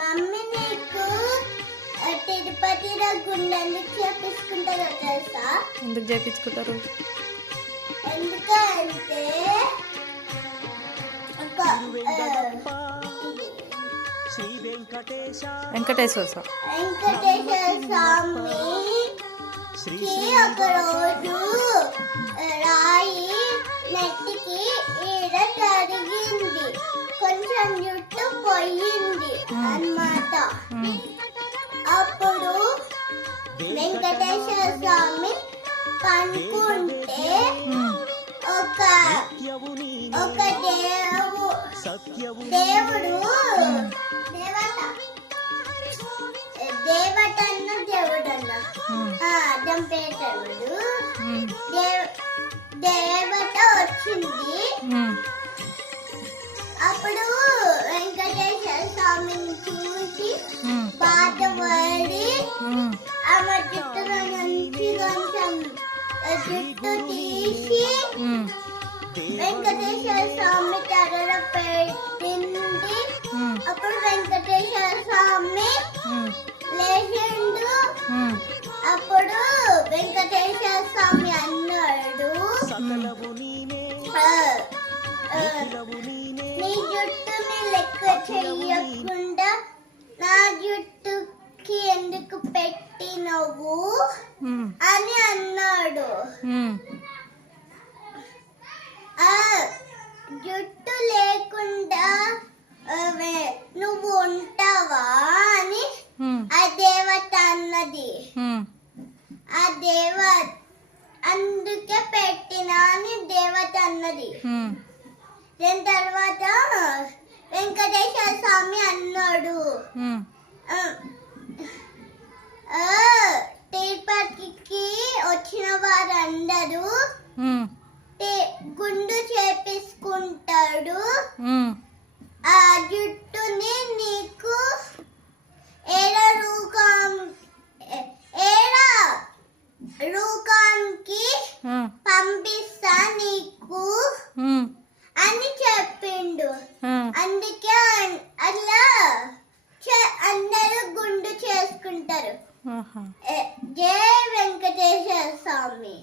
Mummy నీకు తిరుపతిలో గుండె ఎందుకు చేపించుకుంటారో తెలుసా? ఎందుకు చేపించుకుంటారు? ఎందుకంటే వెంకటేశ్వర స్వామికి ఒక రోజు రాయి నెట్టికి ఈడ జరిగింది, కొంచెం జుట్టు పోయింది అన్నమాట. అప్పుడు వెంకటేశ్వర స్వామి పనుకుంటే ఒక దేవుడు దేవుడన్న దంపేటడు దేవత వచ్చింది. అప్పుడు వెంకటేశ్వర స్వామిని చూసి బాధపడి ఆమె జుట్టులో నుంచి కొంచెం జుట్టు తీసి వెంకటేశ్వర స్వామి తలలో పెట్టింది. అప్పుడు వెంకటేశ్వర స్వామి లేచిండు. అప్పుడు వెంకటేశ్వర స్వామి అన్నాడు, నీ జుట్టుని లెక్క చెయ్యకుండా నా జుట్టుకి ఎందుకు పెట్టినవు అని అన్నాడు. జుట్టు లేకుండా నువ్వు ఉంటావా అని ఆ దేవత అన్నది. ఆ దేవత అందుకే పెట్టినా అని దేవత అన్నది. దాని తర్వాత వెంకటేశ్వర స్వామి అన్నాడు, తిరుపతికి వచ్చిన వారందరూ గుండు చేపించుకుంటాడు. ఆ జుట్టుని నీకు రూకానికి పంపిస్తా నీకు అని చెప్పిండు. అందుకే అట్లా అందరూ గుండు చేసుకుంటారు. జై వెంకటేశ్వర స్వామి.